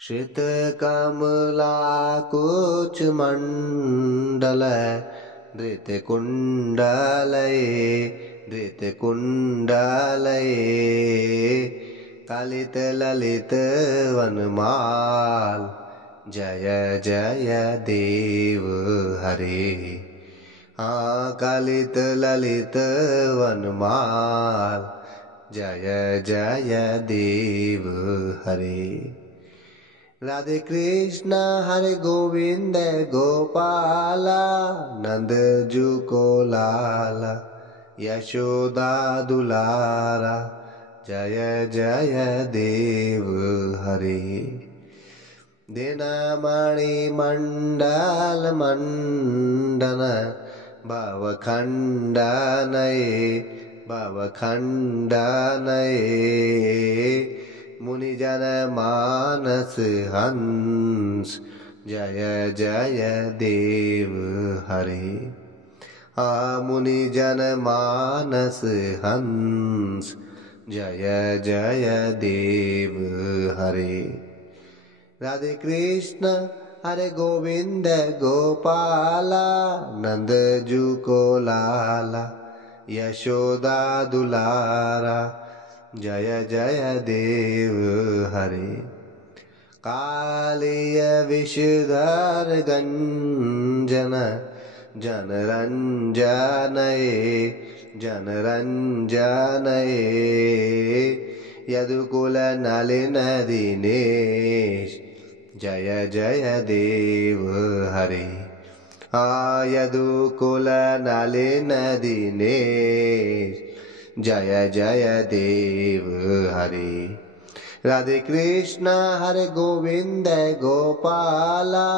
श्रित कमला कुच मंडल धृत कुंडलये धृत कुंडलये कलित ललित वनमाल जय जय देव हरे। कलित ललित वनमाल जय जय देव हरे। राधे कृष्ण हरे गोविंद गोपाला नंद जू को लाला यशोदा दुलारा जय जय देव हरे। दिनमणि मंडल मंडन भवखंडनये मुनिजन मानस हंस जय जय देव हरे। मुनिजन मानस हंस जय जय देव हरे। राधे कृष्ण हरे गोविंद गोपाला नंद जू को लाला यशोदा दुलारा जय जय देव हरे। कालिय विषधर गंजन जनरंजनये यदुकुल नलिन दिनेश जय जय देव हरे। यदुकुल नलिन दिनेश जय जय देव हरे। राधे कृष्ण हरे गोविंद गोपाला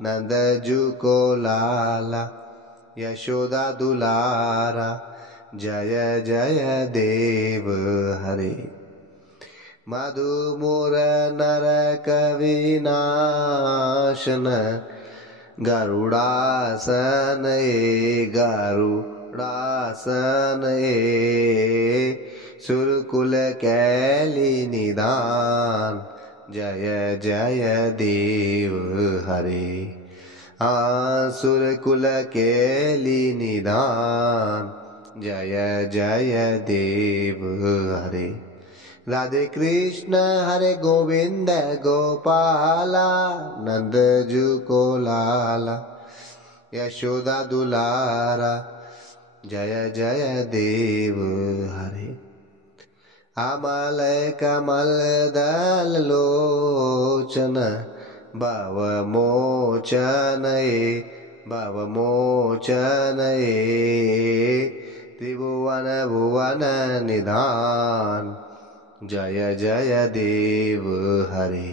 नंद जू को लाला यशोदा दुलारा जय जय देव हरे। मधु मोर नरक विनाशन गरुड़ासन सुरकुल कैली निदान जय जय देव हरे। सुरकुल कैली निदान जय जय देव हरे। राधे कृष्ण हरे गोविंद गोपाला नंद जू को लाला यशोदा दुलारा जय जय देव हरे। अमल कमल दल लोचन भव मोचनये त्रिभुवन भुवन निधान जय जय देव हरे।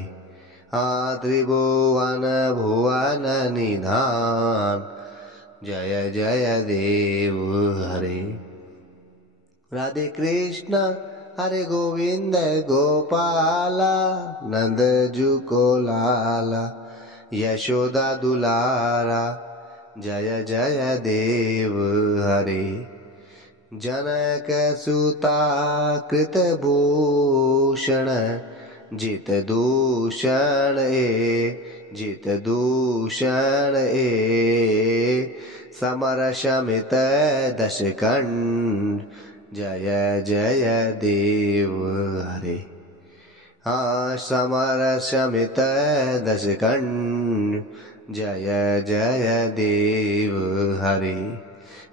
त्रिभुवन भुवन निधान जय जय देव हरे। राधे कृष्ण हरे गोविंद गोपाला नंद जू को लाला यशोदा दुलारा जय जय देव हरे। जनक सुता कृत भूषण जित दूषण समर शमित दशकंड जय जय देव हरे। समर शमित दशकंड जय जय देव हरे।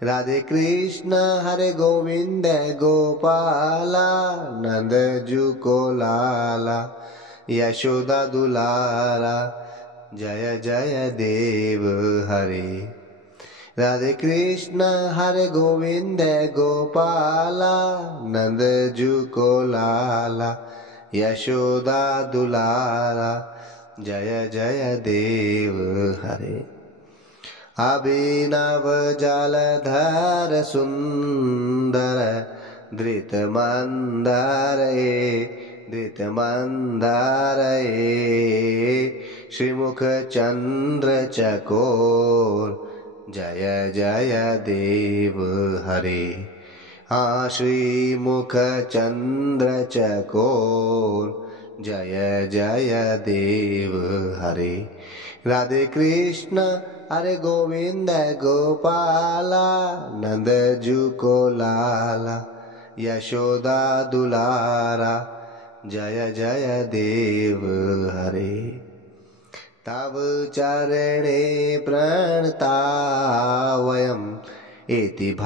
राधे कृष्ण हरे गोविंद गोपाला नंद जू को लाला यशोदा दुलारा जय जय देव हरे। राधे कृष्ण हरे गोविंद गोपाला नंद जू को लाला यशोदा दुलारा जय जय देव हरे। अभिनव जलधर सुंदर धृत मंदरे श्रीमुख चंद्र चकोर जय जय देव हरे। श्रीमुख चंद्र चकोर जय जय देव हरे। राधे कृष्ण हरे गोविंद गोपाला, नंद जू को लाला, यशोदा दुलारा, जय जय देव हरे। तव चरणे प्रणता वयम् इति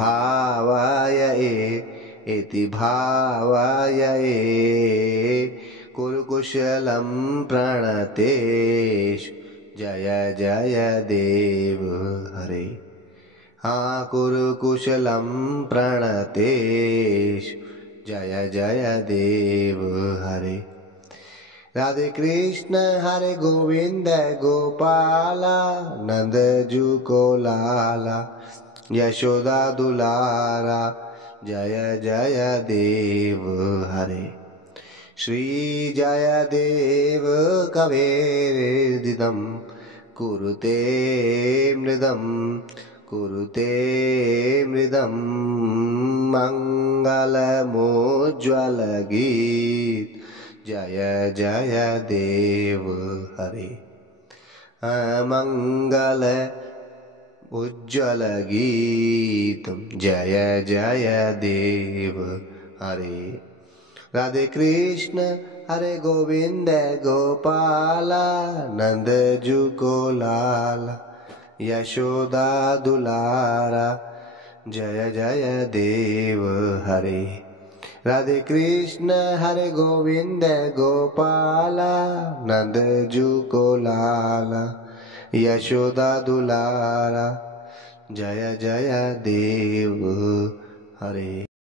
भावय कुरुकुशलं प्रणतेषु, जय जय देव हरे। हाँ कुरुकुशलं प्रणतेषु, जय जय देव हरे। राधे कृष्ण हरे गोविंद गोपाला, नंद जू को लाला, यशोदा दुलारा, जय जय देव हरे। श्री जय देव कवेर्दिदं कुरुते मृदं मंगलमुज्ज्वल गीत, जय जय देव हरे। मंगल उज्ज्वल गीतम, जय जय देव हरे। राधे कृष्ण हरे गोविंद गोपाला, नंद जू को लाला, यशोदा दुलारा, जय जय देव हरे। राधे कृष्ण हरे गोविंद गोपाला, नंद जू को लाला, यशोदा दुलारा, जय जय देव हरे।